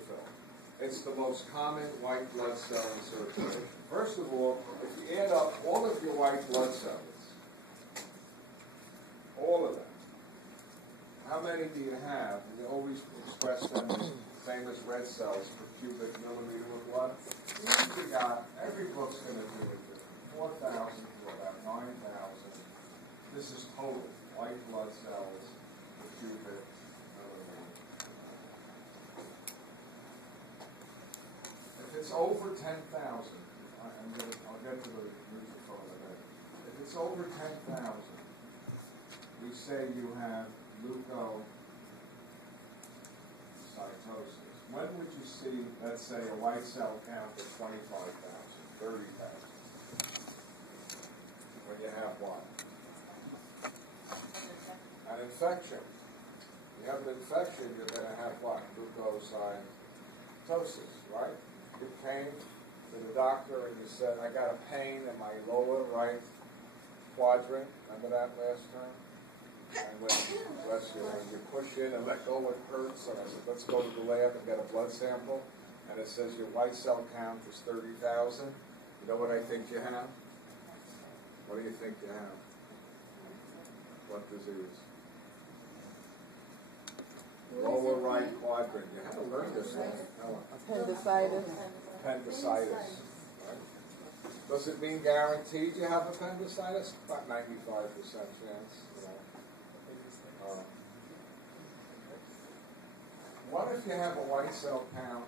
neutrophil. It's the most common white blood cell in circulation. First of all, if you add up all of your white blood cells, all of them, how many do you have? And you always express them as same as red cells per cubic millimeter of blood. You got, every book's going to do it different. 4,000 to about 9,000. This is total white blood cells per cubic millimeter. If it's over 10,000, I'll get to the neutrophil in a minute. If it's over 10,000, we say you have leukocytosis. When would you see, let's say, a white cell count of 25,000, 30,000? When you have what? An infection. You have an infection, you're going to have what? Leukocytosis, right? You came to the doctor and you said, I got a pain in my lower right quadrant. Remember that last term? And when you push in and let go, it hurts. And I said, let's go to the lab and get a blood sample. And it says your white cell count is 30,000. You know what I think you have? What do you think you have? What disease? Lower right quadrant. You had to learn this one. Appendicitis. Appendicitis. Right? Does it mean guaranteed you have appendicitis? About 95% chance. You know. What if you have a white cell count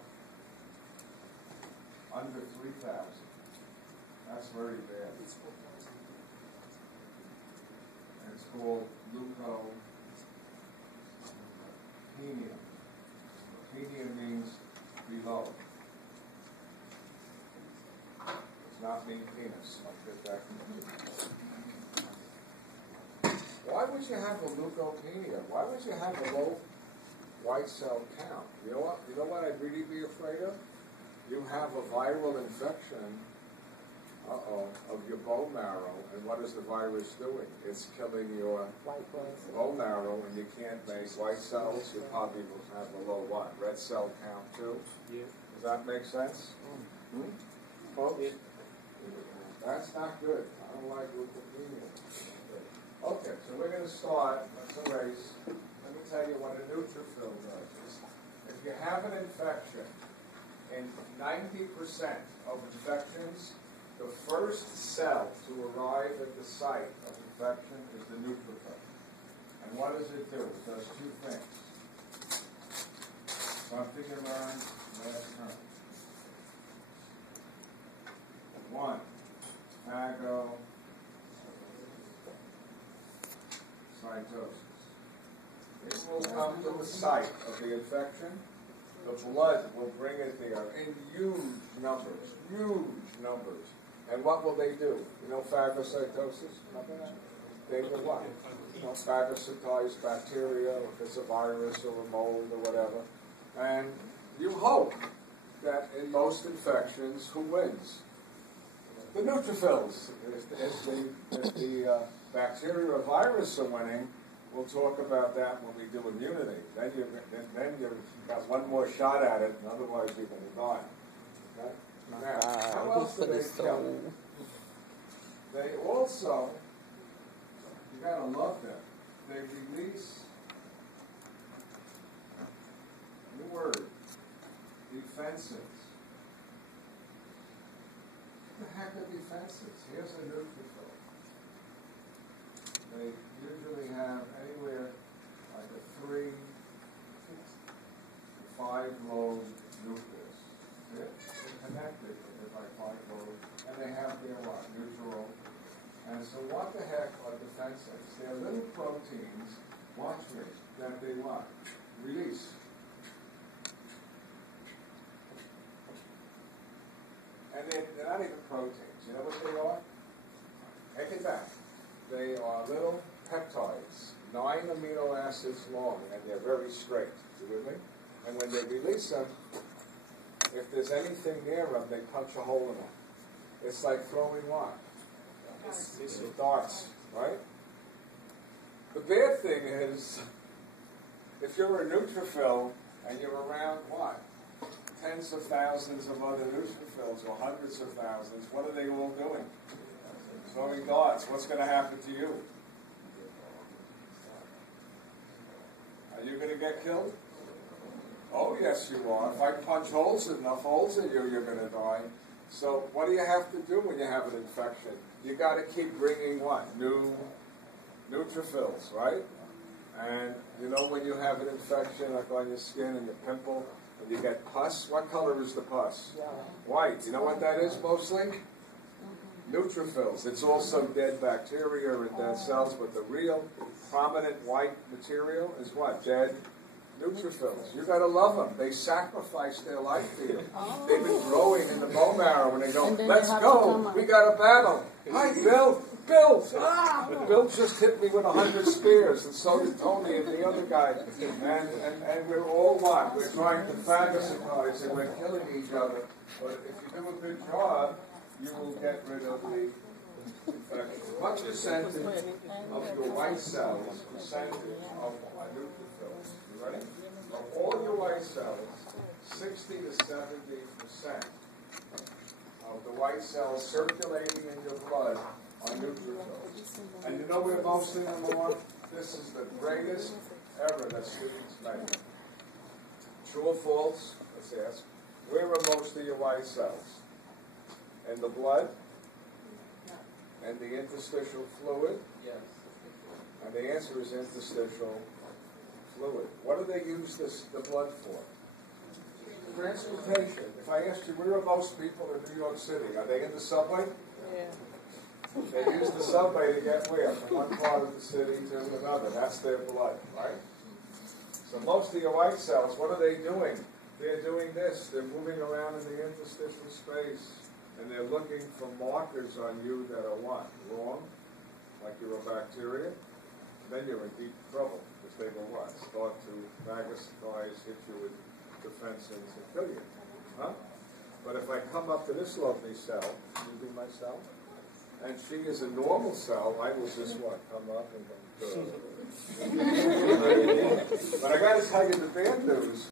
under 3,000? That's very bad. And it's called leukopenia. Leukopenia means below. Does not mean penis. I'll get that confused. Why would you have a leukopenia? Why would you have a low white cell count? You know what I'd really be afraid of? You have a viral infection of your bone marrow, and what is the virus doing? It's killing your bone marrow, and you can't make white cells. You probably will have a low what? Red cell count too? Yeah. Does that make sense? Folks? Yeah. That's not good. I don't like leukopenia. Okay, so we're going to start. Let's erase. Let me tell you what a neutrophil does. If you have an infection, in 90% of infections, the first cell to arrive at the site of infection is the neutrophil. And what does it do? It does two things. Something you learned last term. One, phagocytosis. It will come to the site of the infection. The blood will bring it there in huge numbers. And what will they do? You know phagocytosis? They will what? Phagocytize bacteria, if it's a virus or a mold or whatever. And you hope that in most infections, who wins? The neutrophils. If the bacteria or virus are winning, we'll talk about that when we do immunity. Then you've got one more shot at it, and otherwise you're going to die. Okay? Now, how else do they kill? They also, you got to love them, they release, new word, defenses. What the heck are defenses? Here's a neutrophil. They usually have anywhere like a 3 to 5 lobe nucleus. They're connected by 5 lobes, and they have their what? Neutral. And so what the heck are defenses? They're little proteins, watch me, that they what? Release. And they're not even proteins. You know what they are? Take it back. They are little peptides, 9 amino acids long, and they're very straight. You with me? And when they release them, if there's anything near them, they punch a hole in them. It's like throwing what? Darts, right? The bad thing is, if you're a neutrophil and you're around what? tens of thousands of other neutrophils, or hundreds of thousands. What are they all doing? Throwing darts. What's going to happen to you? Are you going to get killed? Oh, yes, you are. If I punch enough holes in you, you're going to die. So what do you have to do when you have an infection? You got to keep bringing what? New neutrophils, right? And you know when you have an infection, like on your skin and your pimple, and you get pus, what color is the pus? White. You know what that is mostly? Neutrophils. It's also dead bacteria and dead cells, but the real prominent white material is what? Dead neutrophils. You got to love them. They sacrifice their life for you. They've been growing in the bone marrow, and they go, "Let's go. We got a battle." Hi, Bill. Bill. Bill just hit me with 100 spears, and so did Tony and the other guy. And we're all what? We're trying to phagocytize, and we're killing each other. But if you do a good job, you will get rid of the infection. What percentage of your white cells, percentage of neutrophils? You ready? Of all your white cells, 60 to 70% of the white cells circulating in your blood are neutrophils. And you know where most of them are? This is the greatest error that students make. True or false? Let's ask. Where are most of your white cells? In the blood? And the interstitial fluid? Yes. And the answer is interstitial fluid. What do they use the blood for? Transportation. If I asked you, where are most people in New York City? Are they in the subway? Yeah. They use the subway to get where? From one part of the city to another. That's their blood, right? So most of your white cells, what are they doing? They're doing this. They're moving around in the interstitial space, and they're looking for markers on you that are what? Wrong? Like you're a bacteria? Then you're in deep trouble, because they will what? Start to phagocytize, hit you with defenses, and kill you. Huh? But if I come up to this lovely cell, you be my cell? And she is a normal cell, I will just what? Come up and go, good. But I got to tell you the bad news.